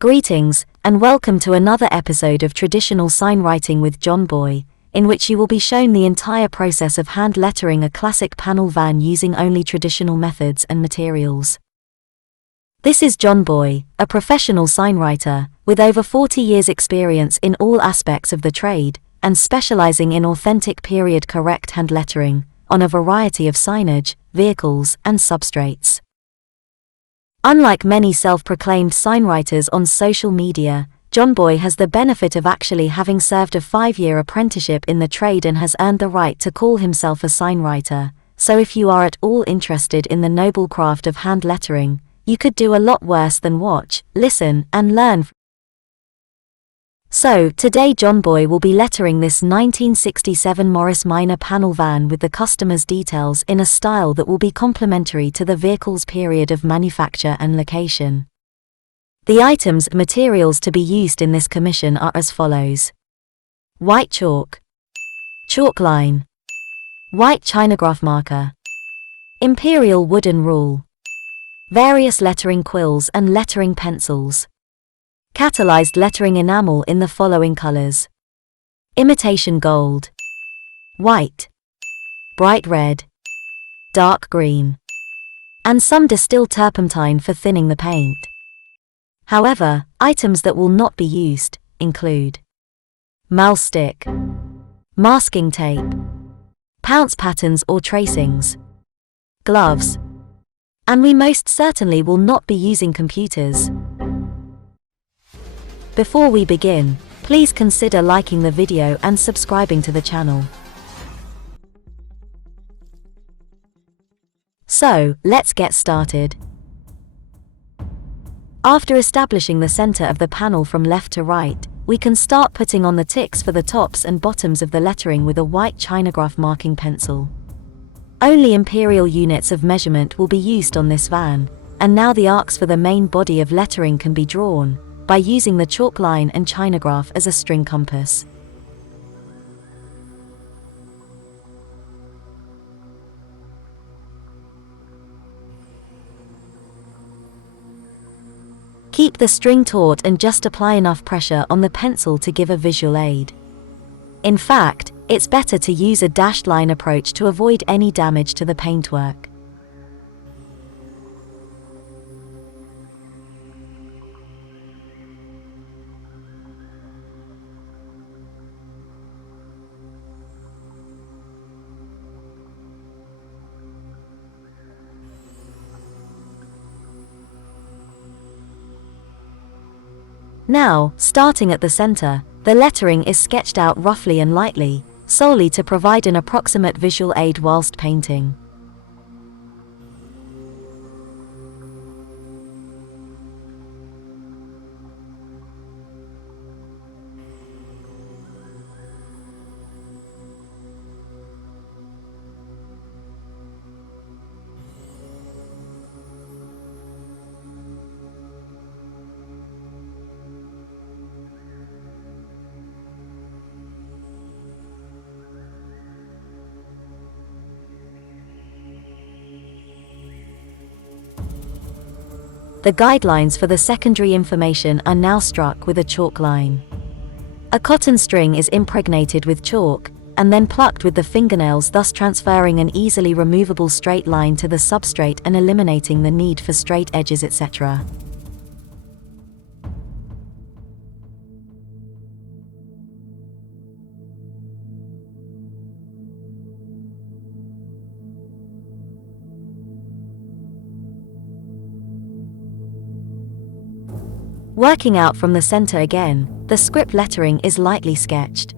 Greetings, and welcome to another episode of Traditional Signwriting with JohnBoy, in which you will be shown the entire process of hand lettering a classic panel van using only traditional methods and materials. This is JohnBoy, a professional signwriter, with over 40 years' experience in all aspects of the trade, and specializing in authentic period correct hand lettering, on a variety of signage, vehicles, and substrates. Unlike many self-proclaimed signwriters on social media, JohnBoy has the benefit of actually having served a 5-year apprenticeship in the trade and has earned the right to call himself a signwriter, so if you are at all interested in the noble craft of hand lettering, you could do a lot worse than watch, listen, and learn. So, today JohnBoy will be lettering this 1967 Morris Minor panel van with the customer's details in a style that will be complementary to the vehicle's period of manufacture and location. The items and materials to be used in this commission are as follows: white chalk, chalk line, white chinograph marker, imperial wooden rule, various lettering quills and lettering pencils, catalyzed lettering enamel in the following colors: imitation gold, white, bright red, dark green, and some distilled turpentine for thinning the paint. However, items that will not be used include mahl stick, masking tape, pounce patterns or tracings, gloves, and we most certainly will not be using computers. Before we begin, please consider liking the video and subscribing to the channel. So, let's get started. After establishing the center of the panel from left to right, we can start putting on the ticks for the tops and bottoms of the lettering with a white chinograph marking pencil. Only imperial units of measurement will be used on this van, and now the arcs for the main body of lettering can be drawn by using the chalk line and chinograph as a string compass. Keep the string taut and just apply enough pressure on the pencil to give a visual aid. In fact, it's better to use a dashed line approach to avoid any damage to the paintwork. Now, starting at the center, the lettering is sketched out roughly and lightly, solely to provide an approximate visual aid whilst painting. The guidelines for the secondary information are now struck with a chalk line. A cotton string is impregnated with chalk, and then plucked with the fingernails, thus transferring an easily removable straight line to the substrate and eliminating the need for straight edges, etc. Working out from the center again, the script lettering is lightly sketched.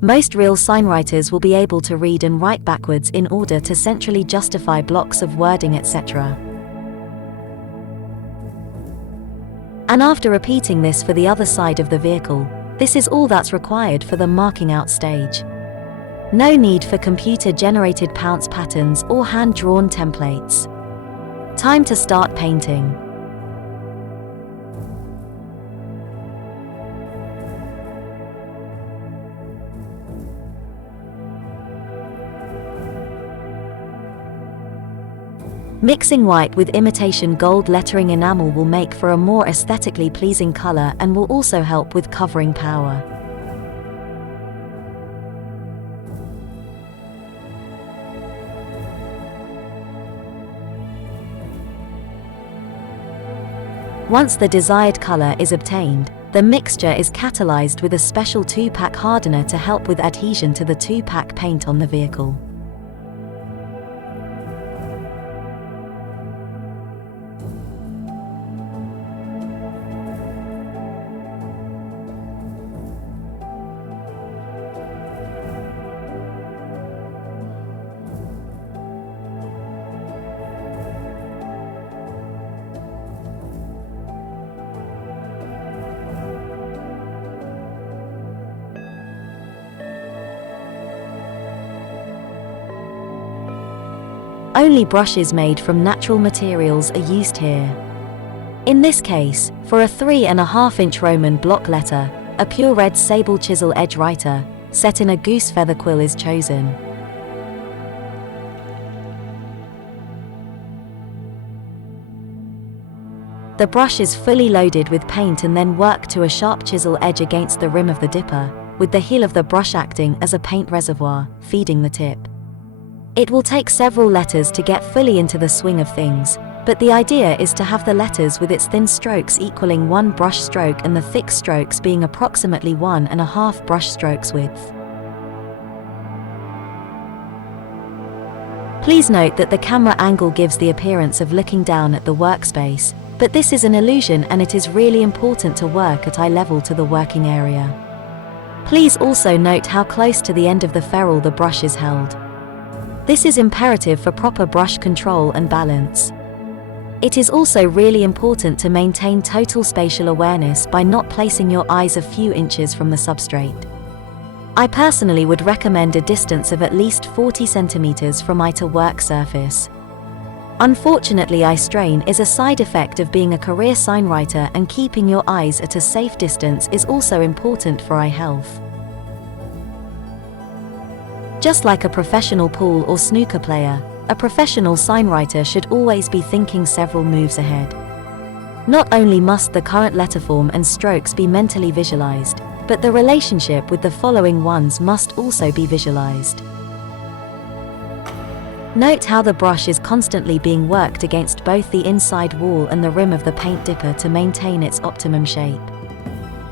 Most real signwriters will be able to read and write backwards in order to centrally justify blocks of wording, etc. And after repeating this for the other side of the vehicle, this is all that's required for the marking out stage. No need for computer-generated pounce patterns or hand-drawn templates. Time to start painting. Mixing white with imitation gold lettering enamel will make for a more aesthetically pleasing color and will also help with covering power. Once the desired color is obtained, the mixture is catalyzed with a special 2-pack hardener to help with adhesion to the 2-pack paint on the vehicle. Only brushes made from natural materials are used here. In this case, for a 3.5-inch Roman block letter, a pure red sable chisel edge writer, set in a goose feather quill is chosen. The brush is fully loaded with paint and then worked to a sharp chisel edge against the rim of the dipper, with the heel of the brush acting as a paint reservoir, feeding the tip. It will take several letters to get fully into the swing of things, but the idea is to have the letters with its thin strokes equaling 1 brush stroke and the thick strokes being approximately 1.5 brush strokes width. Please note that the camera angle gives the appearance of looking down at the workspace, but this is an illusion and it is really important to work at eye level to the working area. Please also note how close to the end of the ferrule the brush is held. This is imperative for proper brush control and balance. It is also really important to maintain total spatial awareness by not placing your eyes a few inches from the substrate. I personally would recommend a distance of at least 40 centimeters from eye to work surface. Unfortunately, eye strain is a side effect of being a career signwriter, and keeping your eyes at a safe distance is also important for eye health. Just like a professional pool or snooker player, a professional signwriter should always be thinking several moves ahead. Not only must the current letterform and strokes be mentally visualized, but the relationship with the following ones must also be visualized. Note how the brush is constantly being worked against both the inside wall and the rim of the paint dipper to maintain its optimum shape.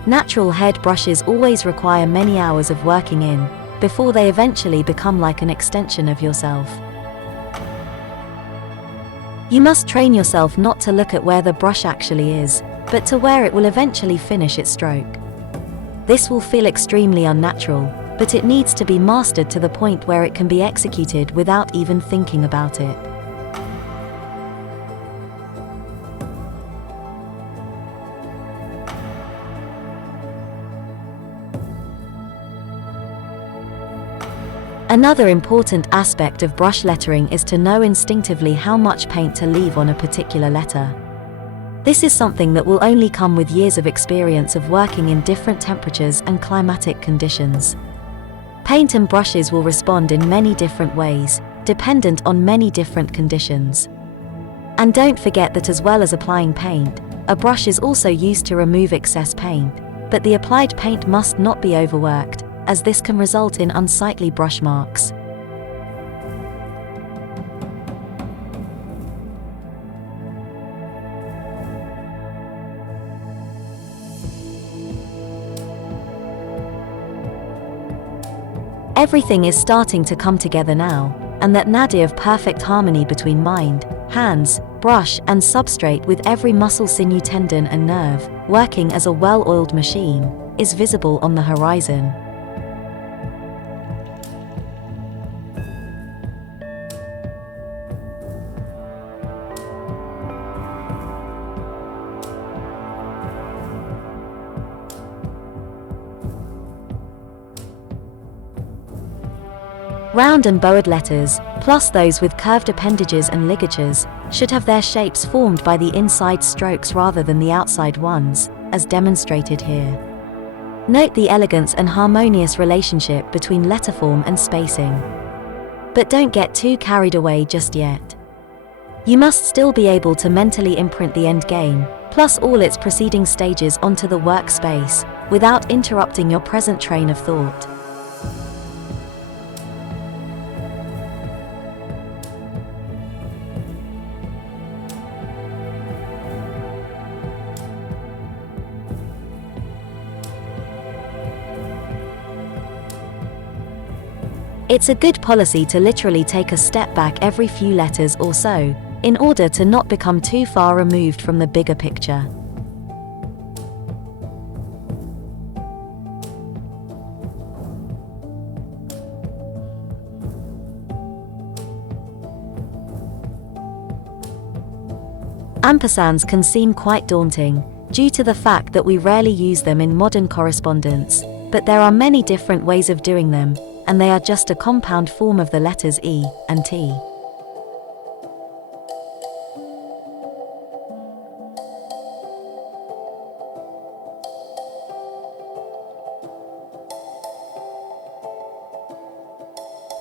Natural head brushes always require many hours of working in, before they eventually become like an extension of yourself. You must train yourself not to look at where the brush actually is, but to where it will eventually finish its stroke. This will feel extremely unnatural, but it needs to be mastered to the point where it can be executed without even thinking about it. Another important aspect of brush lettering is to know instinctively how much paint to leave on a particular letter. This is something that will only come with years of experience of working in different temperatures and climatic conditions. Paint and brushes will respond in many different ways, dependent on many different conditions. And don't forget that as well as applying paint, a brush is also used to remove excess paint, but the applied paint must not be overworked, as this can result in unsightly brush marks. Everything is starting to come together now, and that nadir of perfect harmony between mind, hands, brush and substrate, with every muscle, sinew, tendon and nerve working as a well-oiled machine, is visible on the horizon. Round and bowed letters, plus those with curved appendages and ligatures, should have their shapes formed by the inside strokes rather than the outside ones, as demonstrated here. Note the elegance and harmonious relationship between letterform and spacing. But don't get too carried away just yet. You must still be able to mentally imprint the end game, plus all its preceding stages onto the workspace, without interrupting your present train of thought. It's a good policy to literally take a step back every few letters or so, in order to not become too far removed from the bigger picture. Ampersands can seem quite daunting, due to the fact that we rarely use them in modern correspondence, but there are many different ways of doing them, and they are just a compound form of the letters E and T.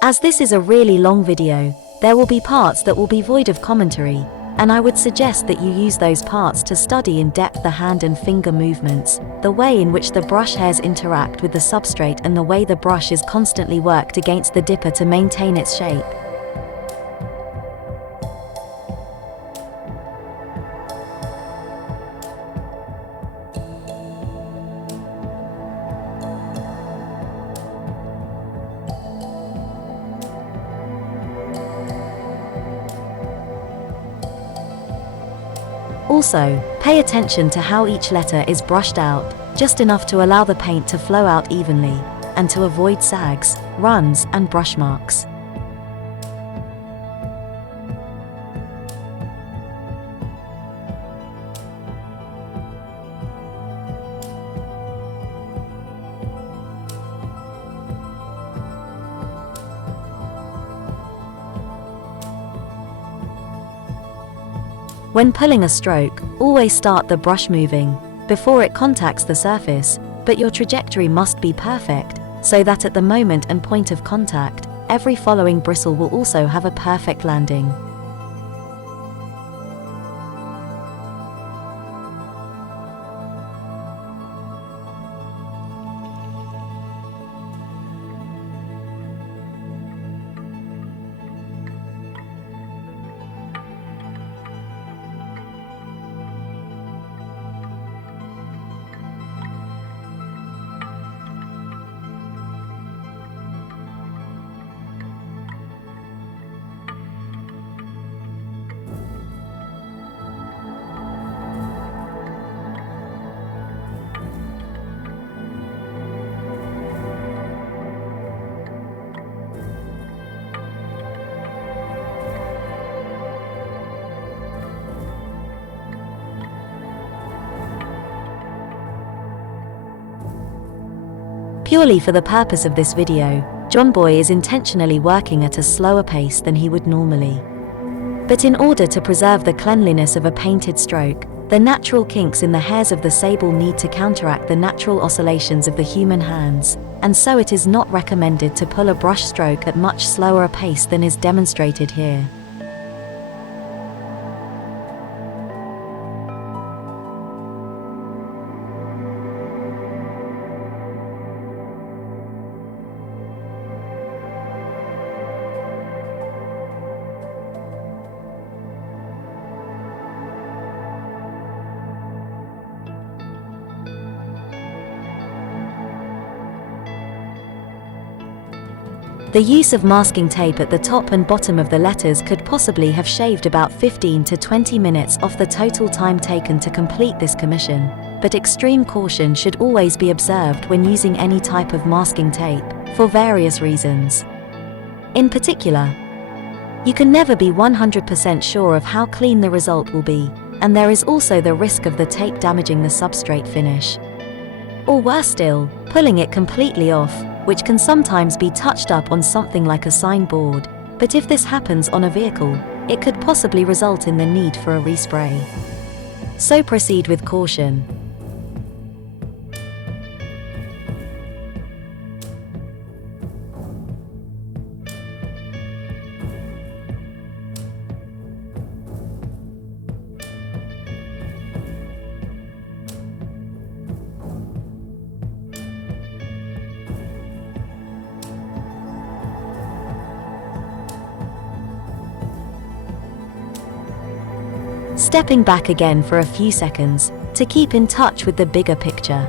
As this is a really long video, there will be parts that will be void of commentary, and I would suggest that you use those parts to study in depth the hand and finger movements, the way in which the brush hairs interact with the substrate, and the way the brush is constantly worked against the dipper to maintain its shape. Also, pay attention to how each letter is brushed out, just enough to allow the paint to flow out evenly, and to avoid sags, runs, and brush marks. When pulling a stroke, always start the brush moving, before it contacts the surface, but your trajectory must be perfect, so that at the moment and point of contact, every following bristle will also have a perfect landing. Purely for the purpose of this video, JohnBoy is intentionally working at a slower pace than he would normally. But in order to preserve the cleanliness of a painted stroke, the natural kinks in the hairs of the sable need to counteract the natural oscillations of the human hands, and so it is not recommended to pull a brush stroke at much slower a pace than is demonstrated here. The use of masking tape at the top and bottom of the letters could possibly have shaved about 15 to 20 minutes off the total time taken to complete this commission, but extreme caution should always be observed when using any type of masking tape, for various reasons. In particular, you can never be 100% sure of how clean the result will be, and there is also the risk of the tape damaging the substrate finish. Or worse still, pulling it completely off, which can sometimes be touched up on something like a signboard, but if this happens on a vehicle, it could possibly result in the need for a respray. So proceed with caution. Stepping back again for a few seconds to keep in touch with the bigger picture.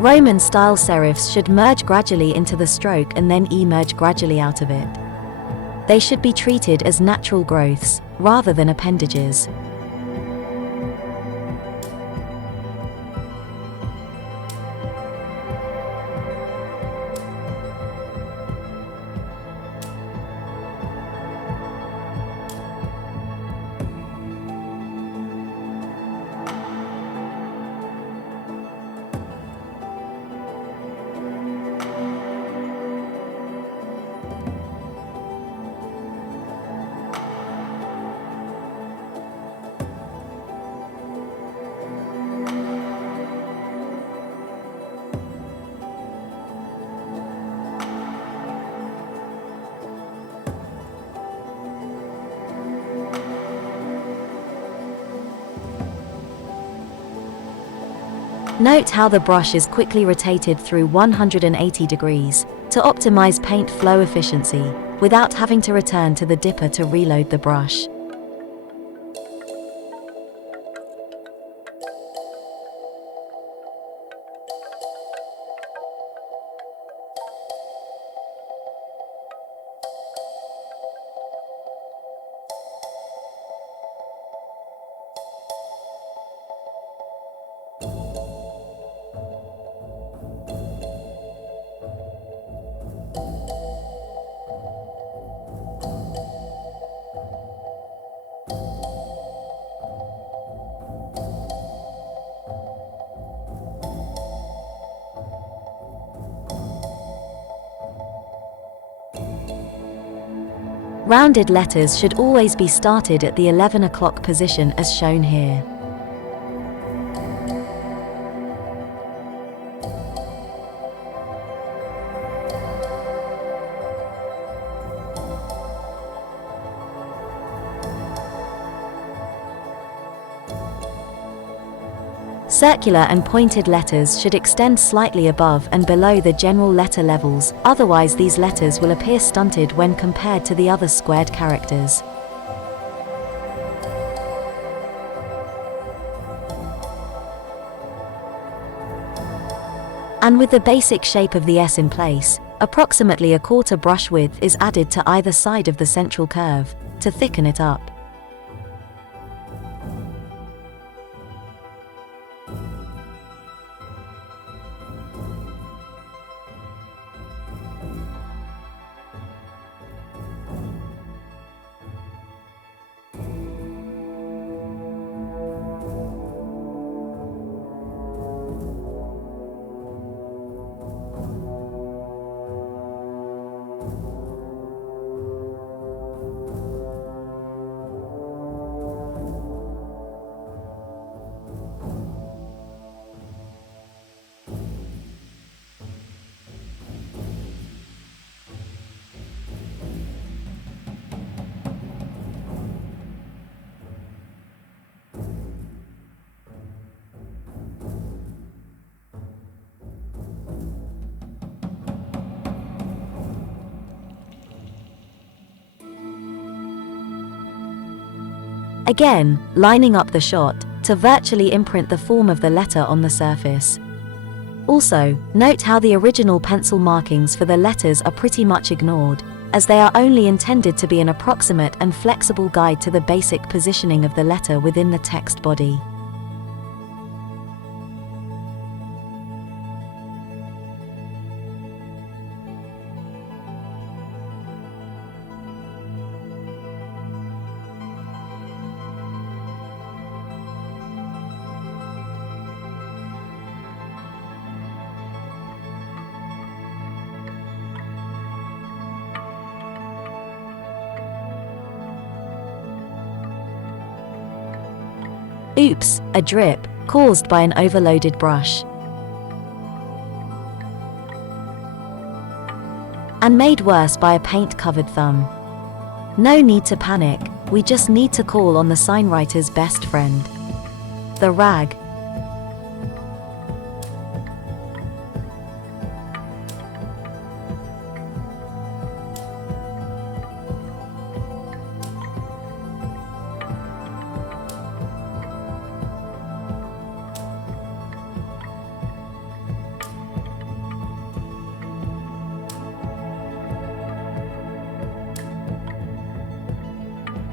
Roman-style serifs should merge gradually into the stroke and then emerge gradually out of it. They should be treated as natural growths, rather than appendages. Note how the brush is quickly rotated through 180 degrees to optimize paint flow efficiency, without having to return to the dipper to reload the brush. Rounded letters should always be started at the 11 o'clock position as shown here. Circular and pointed letters should extend slightly above and below the general letter levels, otherwise these letters will appear stunted when compared to the other squared characters. And with the basic shape of the S in place, approximately a quarter brush width is added to either side of the central curve, to thicken it up. Again, lining up the shot, to virtually imprint the form of the letter on the surface. Also, note how the original pencil markings for the letters are pretty much ignored, as they are only intended to be an approximate and flexible guide to the basic positioning of the letter within the text body. Oops, a drip, caused by an overloaded brush. And made worse by a paint-covered thumb. No need to panic, we just need to call on the signwriter's best friend, the rag.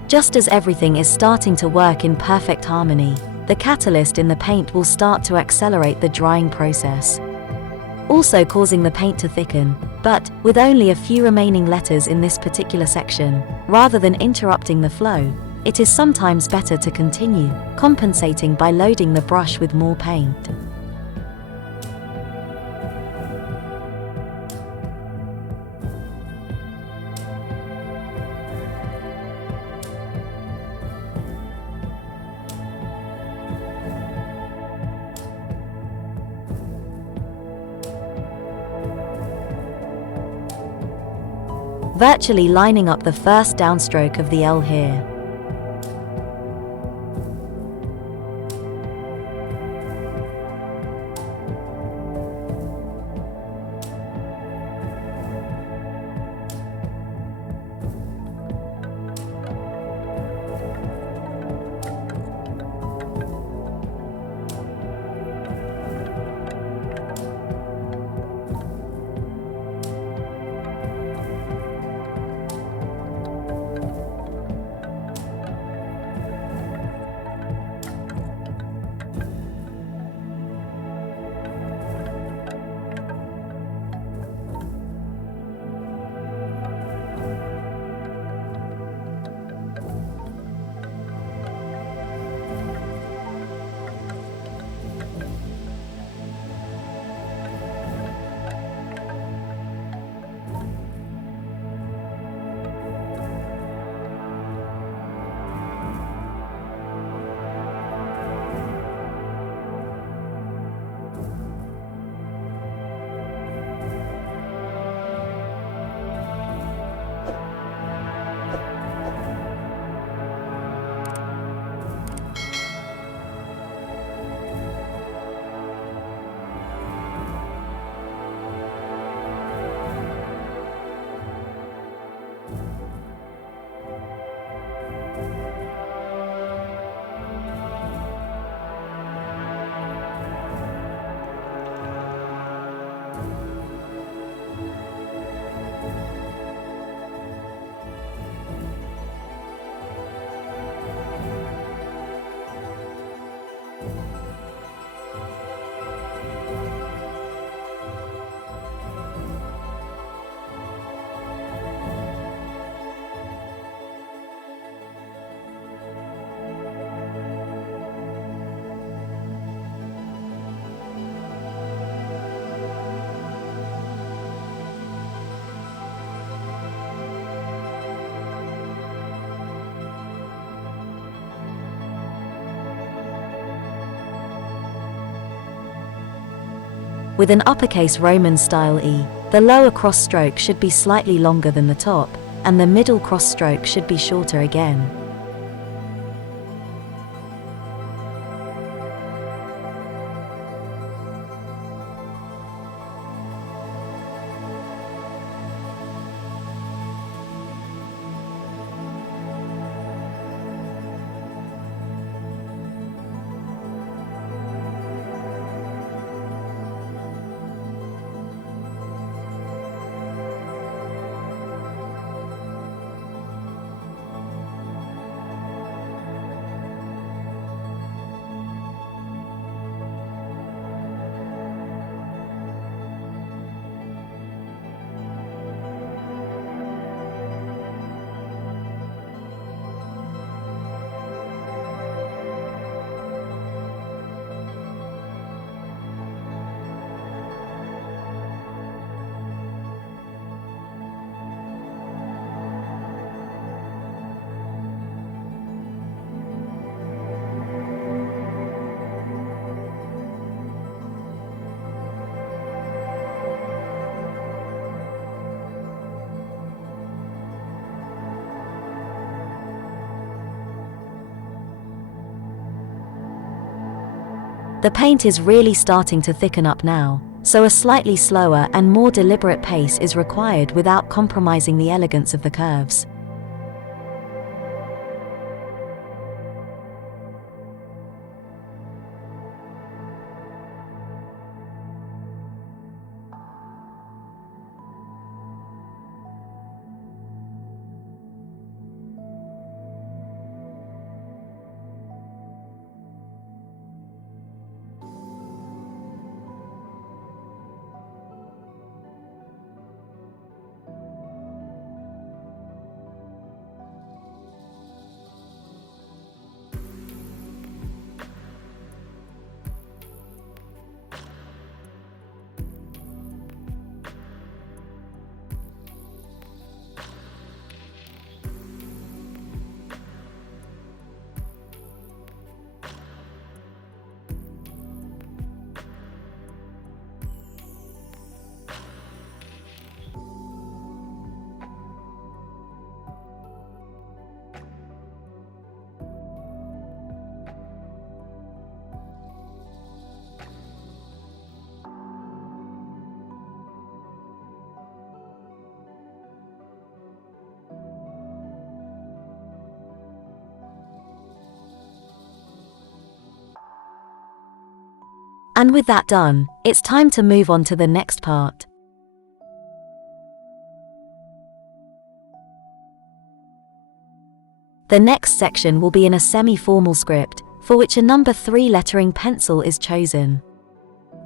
Just as everything is starting to work in perfect harmony, the catalyst in the paint will start to accelerate the drying process, also causing the paint to thicken, but with only a few remaining letters in this particular section. Rather than interrupting the flow, it is sometimes better to continue, compensating by loading the brush with more paint. Virtually lining up the first downstroke of the L here. With an uppercase Roman style E, the lower cross stroke should be slightly longer than the top, and the middle cross stroke should be shorter again. The paint is really starting to thicken up now, so a slightly slower and more deliberate pace is required without compromising the elegance of the curves. And with that done, it's time to move on to the next part. The next section will be in a semi-formal script, for which a number 3 lettering pencil is chosen.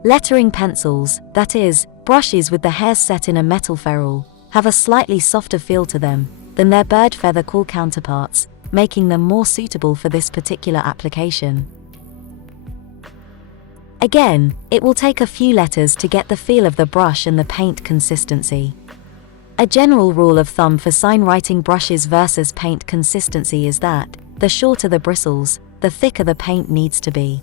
Lettering pencils, that is, brushes with the hairs set in a metal ferrule, have a slightly softer feel to them than their bird feather quill counterparts, making them more suitable for this particular application. Again, it will take a few letters to get the feel of the brush and the paint consistency. A general rule of thumb for signwriting brushes versus paint consistency is that the shorter the bristles, the thicker the paint needs to be.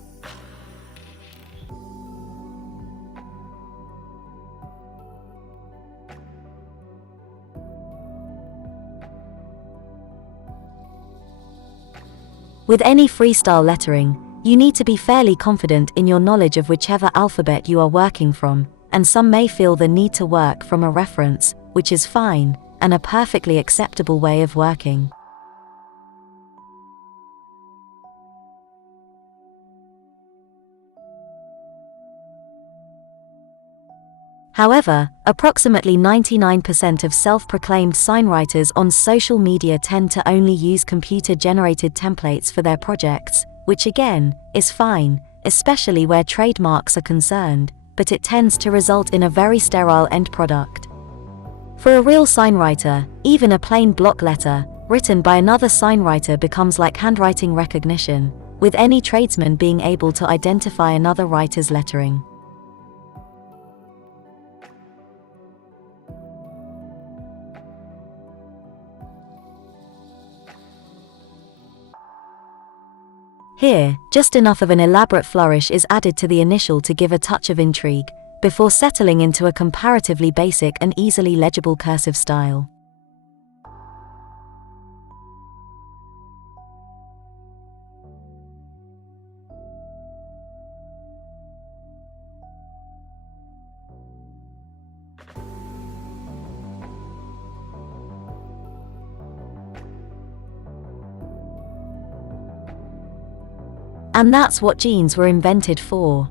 With any freestyle lettering, you need to be fairly confident in your knowledge of whichever alphabet you are working from, and some may feel the need to work from a reference, which is fine, and a perfectly acceptable way of working. However, approximately 99% of self-proclaimed signwriters on social media tend to only use computer-generated templates for their projects, which again, is fine, especially where trademarks are concerned, but it tends to result in a very sterile end product. For a real signwriter, even a plain block letter, written by another signwriter becomes like handwriting recognition, with any tradesman being able to identify another writer's lettering. Here, just enough of an elaborate flourish is added to the initial to give a touch of intrigue, before settling into a comparatively basic and easily legible cursive style. And that's what jeans were invented for.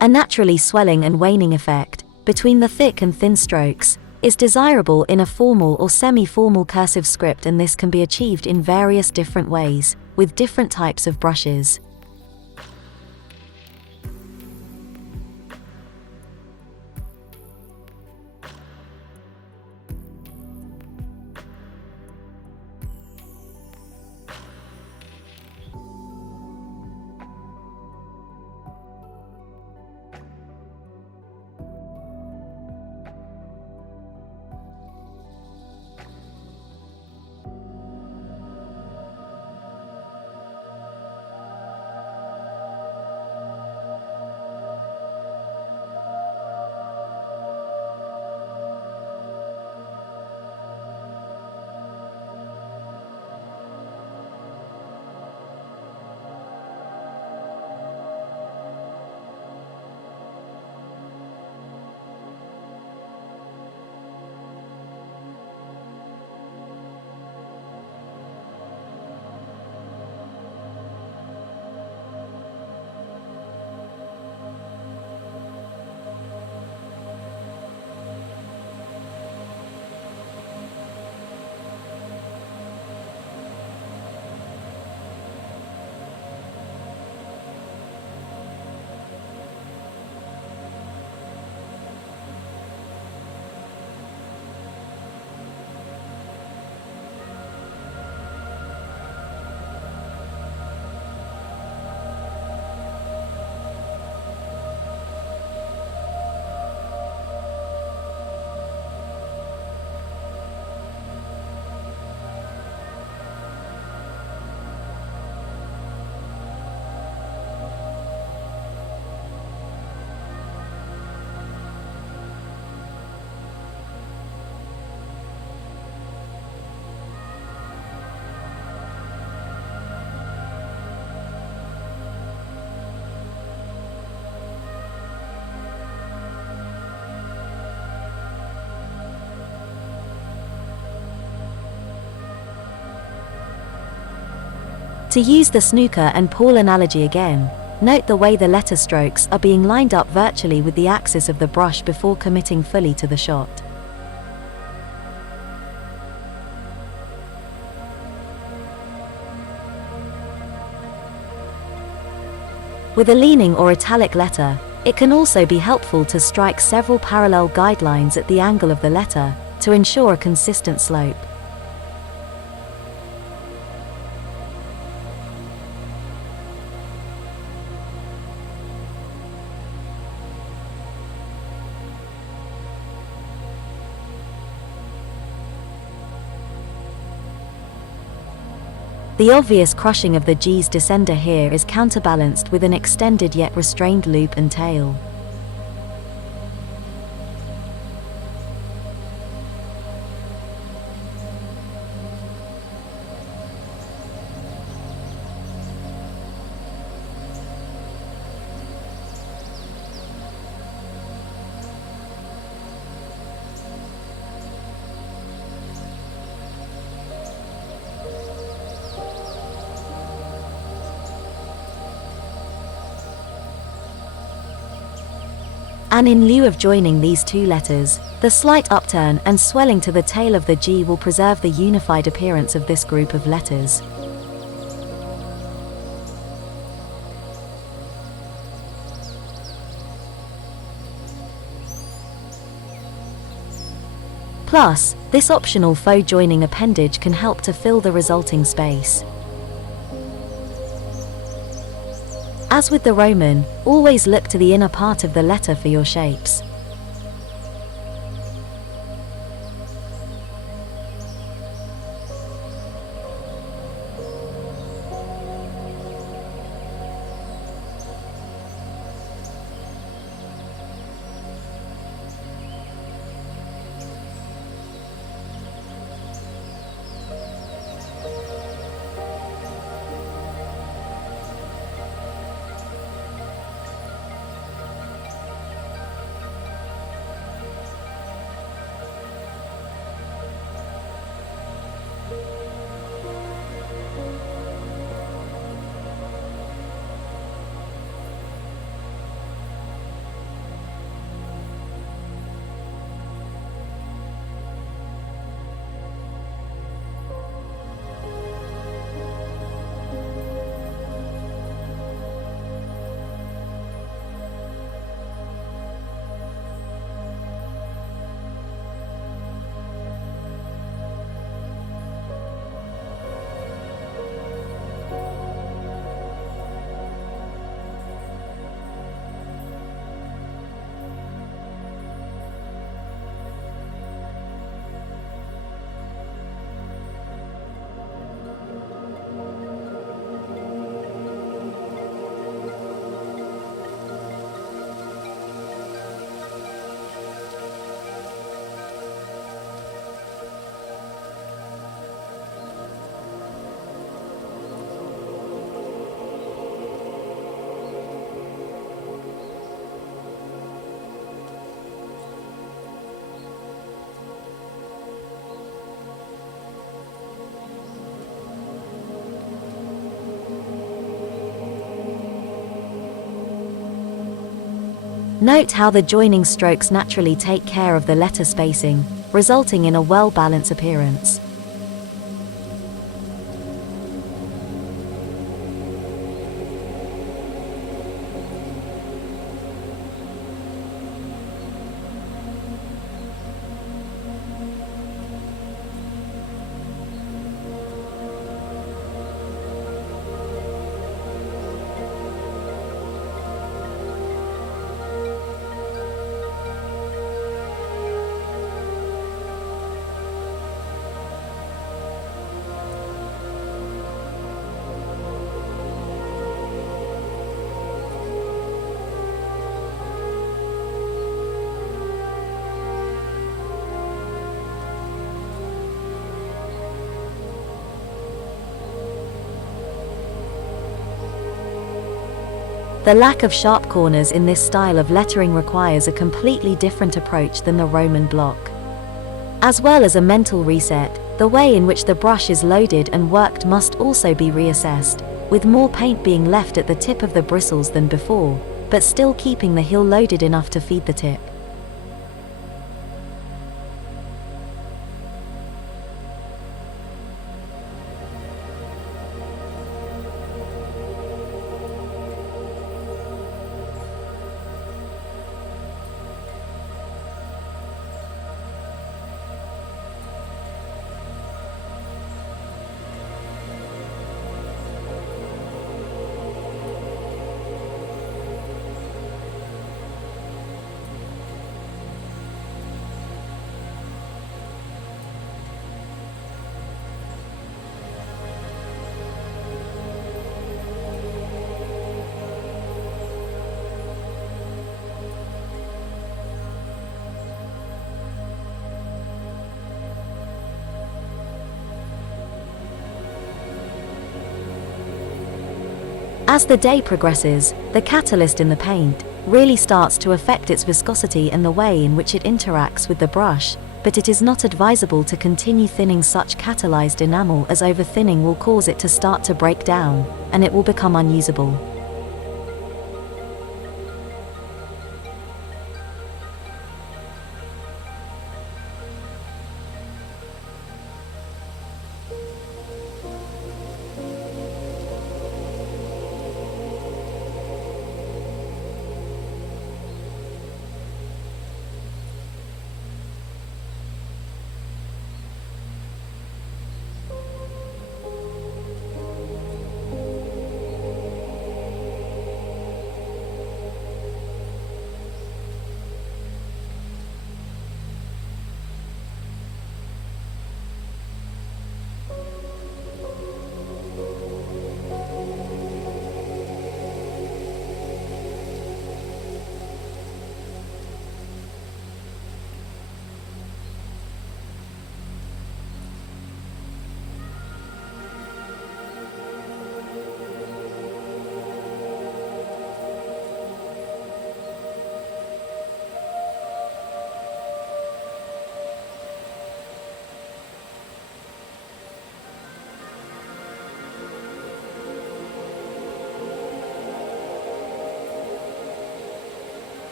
A naturally swelling and waning effect, between the thick and thin strokes, is desirable in a formal or semi-formal cursive script, and this can be achieved in various different ways, with different types of brushes. To use the snooker and pawl analogy again, note the way the letter strokes are being lined up virtually with the axis of the brush before committing fully to the shot. With a leaning or italic letter, it can also be helpful to strike several parallel guidelines at the angle of the letter to ensure a consistent slope. The obvious crushing of the G's descender here is counterbalanced with an extended yet restrained loop and tail. And in lieu of joining these two letters, the slight upturn and swelling to the tail of the G will preserve the unified appearance of this group of letters. Plus, this optional faux joining appendage can help to fill the resulting space. As with the Roman, always look to the inner part of the letter for your shapes. Note how the joining strokes naturally take care of the letter spacing, resulting in a well-balanced appearance. The lack of sharp corners in this style of lettering requires a completely different approach than the Roman block. As well as a mental reset, The way in which the brush is loaded and worked must also be reassessed, with more paint being left at the tip of the bristles than before, but still keeping the heel loaded enough to feed the tip. As the day progresses, the catalyst in the paint really starts to affect its viscosity and the way in which it interacts with the brush, but it is not advisable to continue thinning such catalyzed enamel, as over-thinning will cause it to start to break down, and it will become unusable.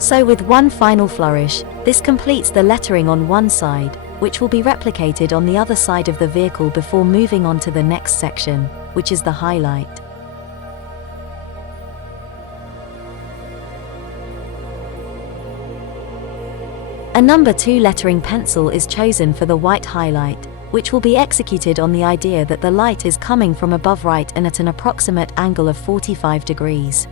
So with one final flourish, this completes the lettering on one side, which will be replicated on the other side of the vehicle before moving on to the next section, which is the highlight. A number 2 lettering pencil is chosen for the white highlight, which will be executed on the idea that the light is coming from above right and at an approximate angle of 45 degrees.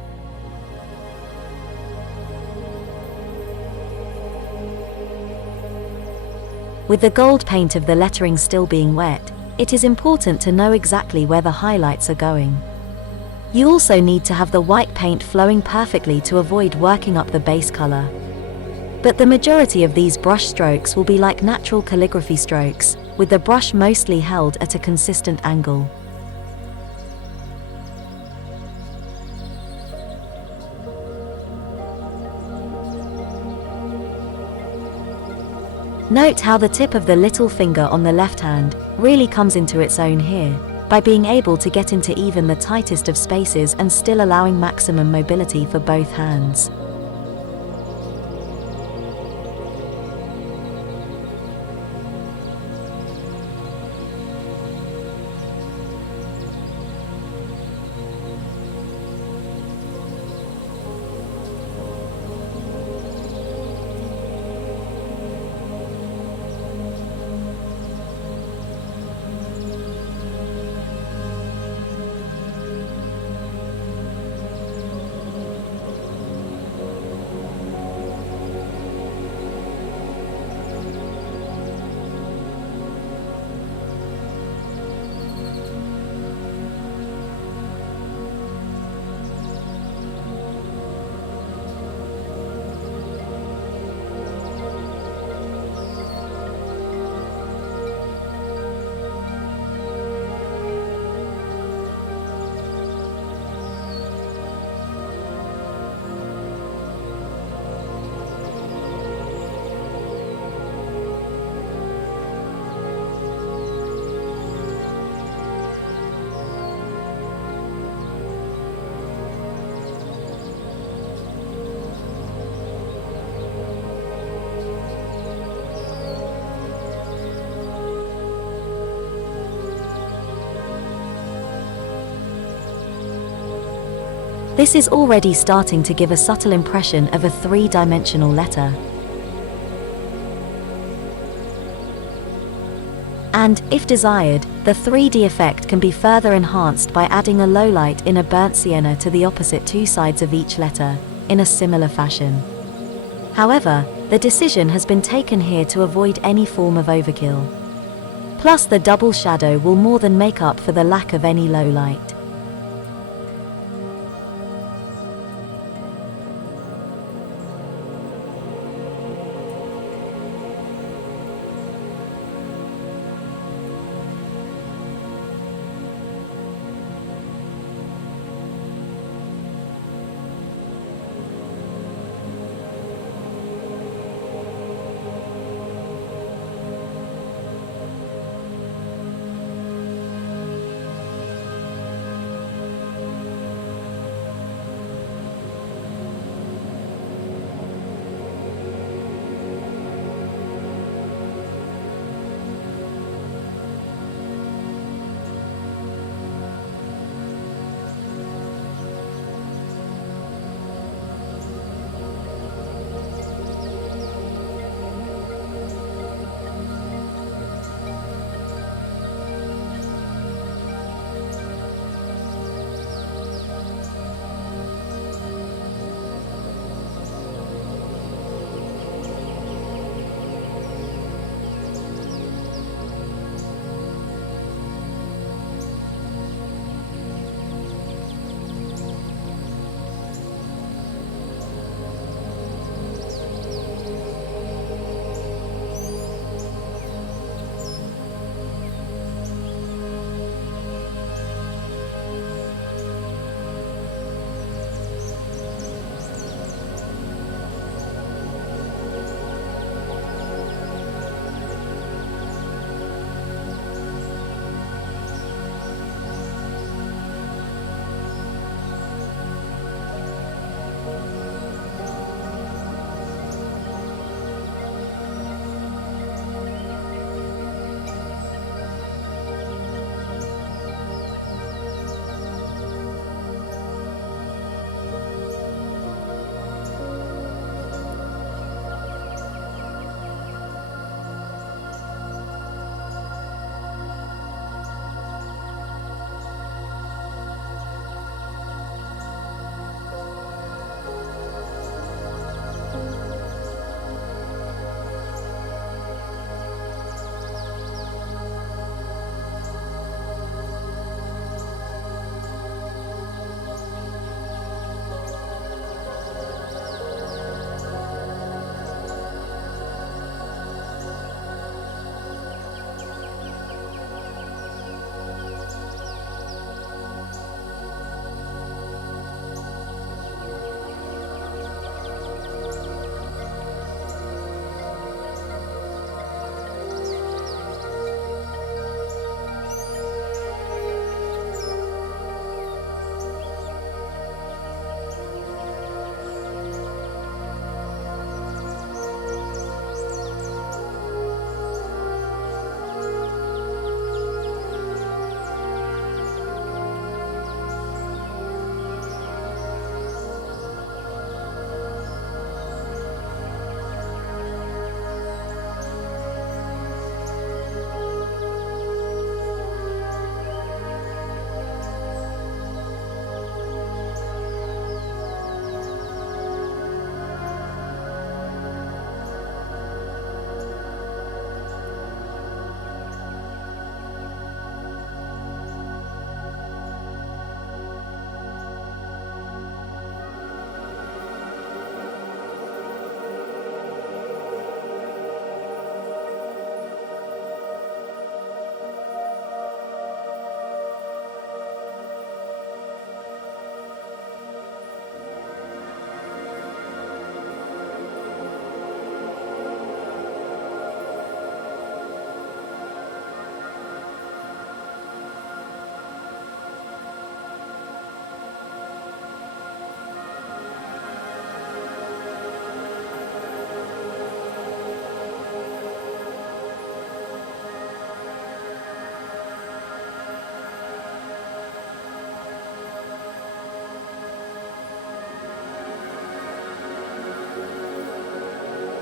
With the gold paint of the lettering still being wet, it is important to know exactly where the highlights are going. You also need to have the white paint flowing perfectly to avoid working up the base color. But the majority of these brush strokes will be like natural calligraphy strokes, with the brush mostly held at a consistent angle. Note how the tip of the little finger on the left hand really comes into its own here, by being able to get into even the tightest of spaces and still allowing maximum mobility for both hands. This is already starting to give a subtle impression of a three-dimensional letter. And, if desired, the 3D effect can be further enhanced by adding a lowlight in a burnt sienna to the opposite two sides of each letter, in a similar fashion. However, the decision has been taken here to avoid any form of overkill. Plus, the double shadow will more than make up for the lack of any lowlight.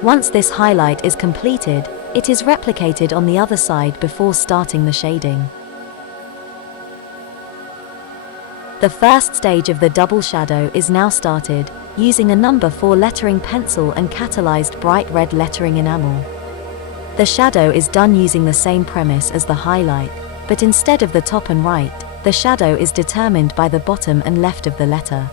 Once this highlight is completed, it is replicated on the other side before starting the shading. The first stage of the double shadow is now started, using a number 4 lettering pencil and catalyzed bright red lettering enamel. The shadow is done using the same premise as the highlight, but instead of the top and right, the shadow is determined by the bottom and left of the letter.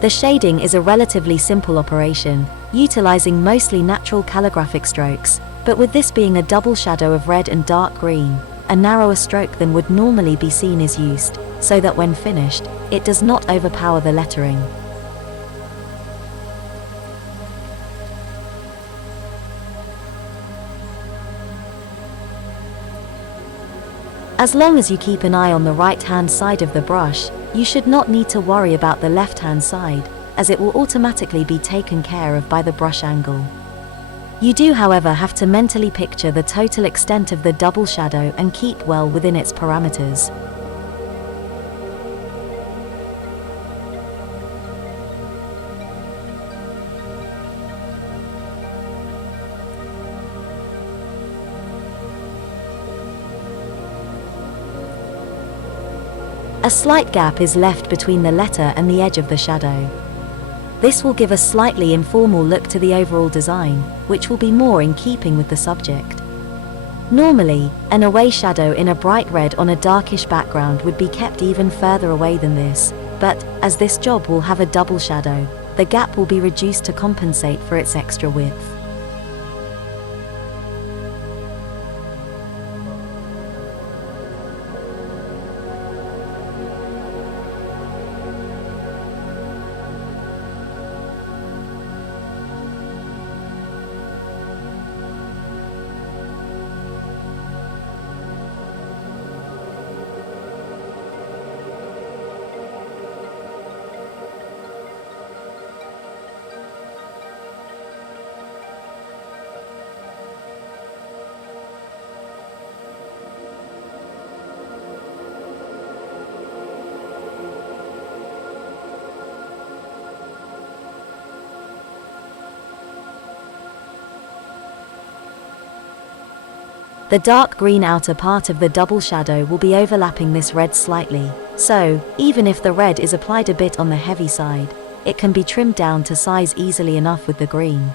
The shading is a relatively simple operation, utilizing mostly natural calligraphic strokes, but with this being a double shadow of red and dark green, a narrower stroke than would normally be seen is used, so that when finished, it does not overpower the lettering. As long as you keep an eye on the right-hand side of the brush, you should not need to worry about the left-hand side, as it will automatically be taken care of by the brush angle. You do, however, have to mentally picture the total extent of the double shadow and keep well within its parameters. A slight gap is left between the letter and the edge of the shadow. This will give a slightly informal look to the overall design, which will be more in keeping with the subject. Normally, an away shadow in a bright red on a darkish background would be kept even further away than this, but, as this job will have a double shadow, the gap will be reduced to compensate for its extra width. The dark green outer part of the double shadow will be overlapping this red slightly, so, even if the red is applied a bit on the heavy side, it can be trimmed down to size easily enough with the green.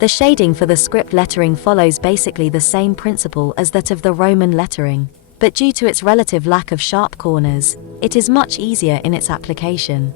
The shading for the script lettering follows basically the same principle as that of the Roman lettering, but due to its relative lack of sharp corners, it is much easier in its application.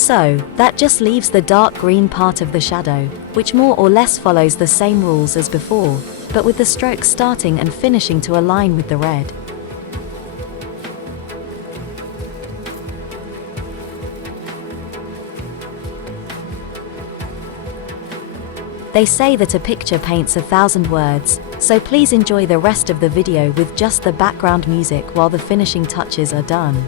So, that just leaves the dark green part of the shadow, which more or less follows the same rules as before, but with the strokes starting and finishing to align with the red. They say that a picture paints 1,000 words, so please enjoy the rest of the video with just the background music while the finishing touches are done.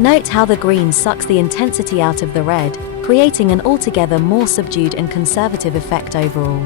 Note how the green sucks the intensity out of the red, creating an altogether more subdued and conservative effect overall.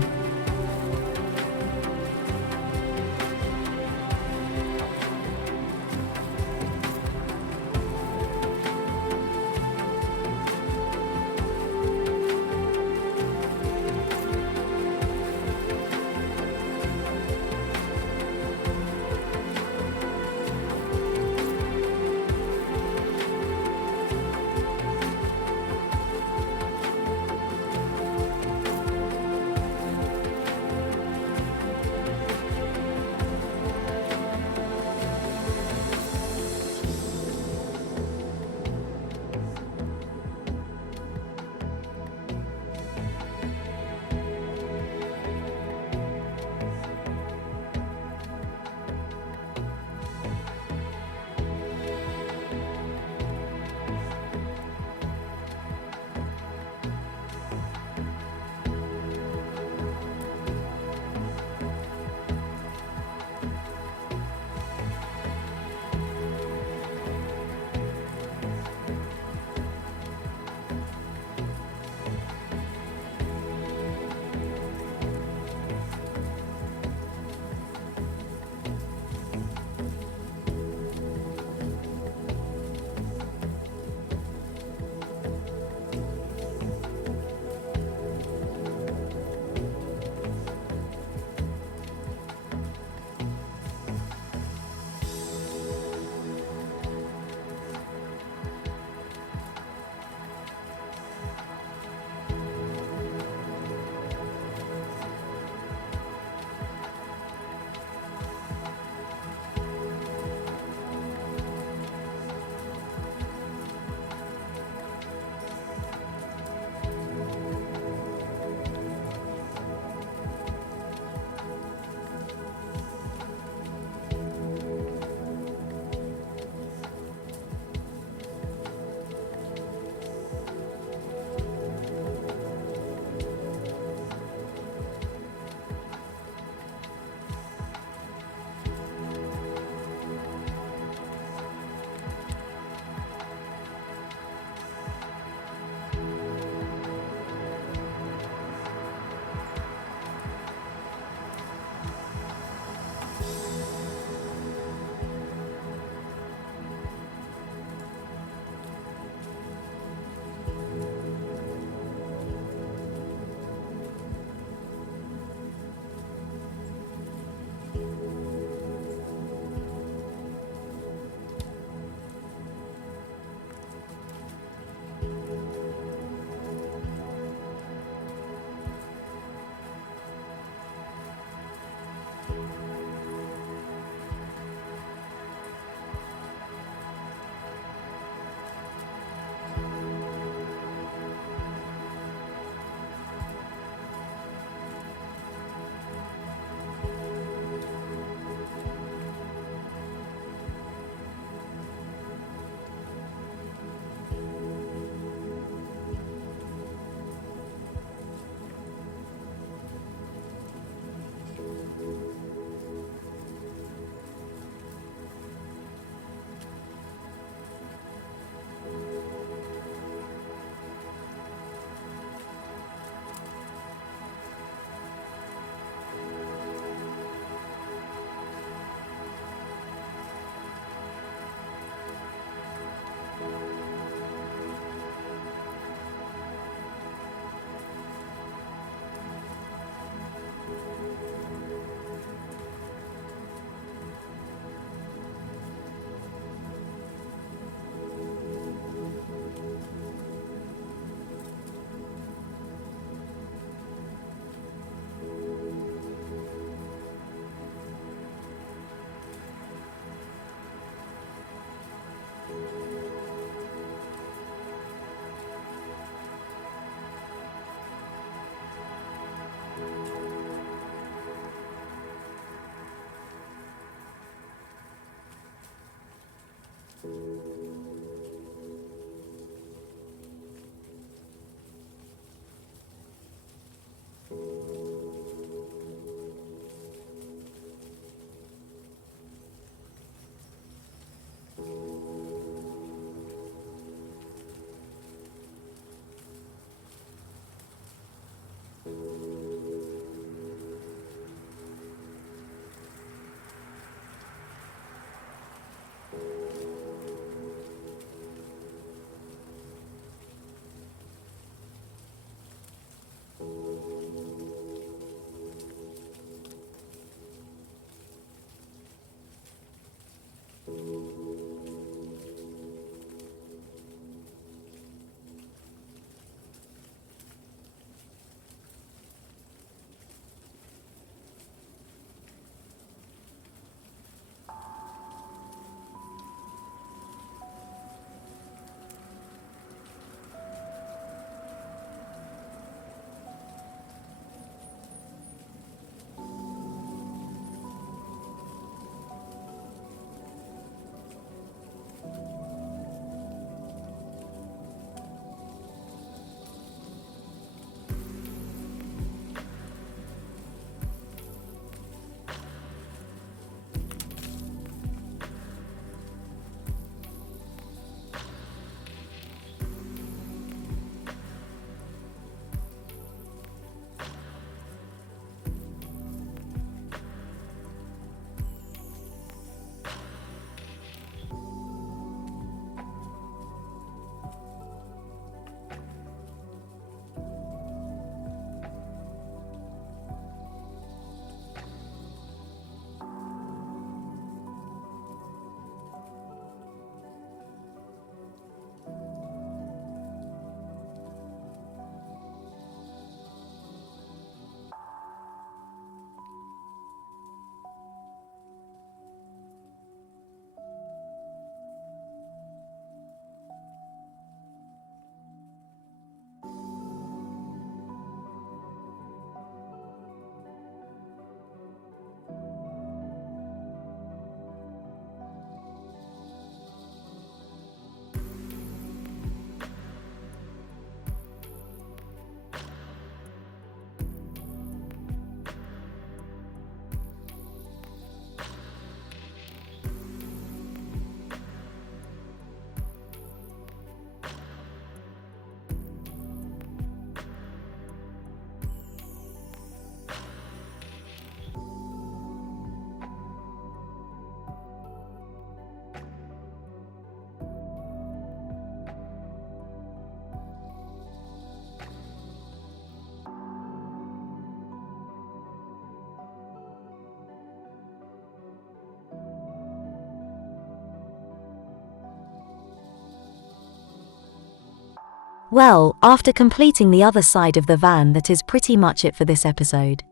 Well, after completing the other side of the van, that is pretty much it for this episode.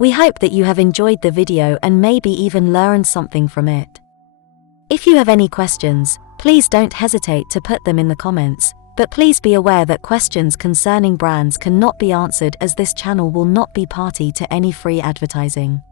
We hope that you have enjoyed the video and maybe even learned something from it. If you have any questions, please don't hesitate to put them in the comments, but please be aware that questions concerning brands cannot be answered as this channel will not be party to any free advertising.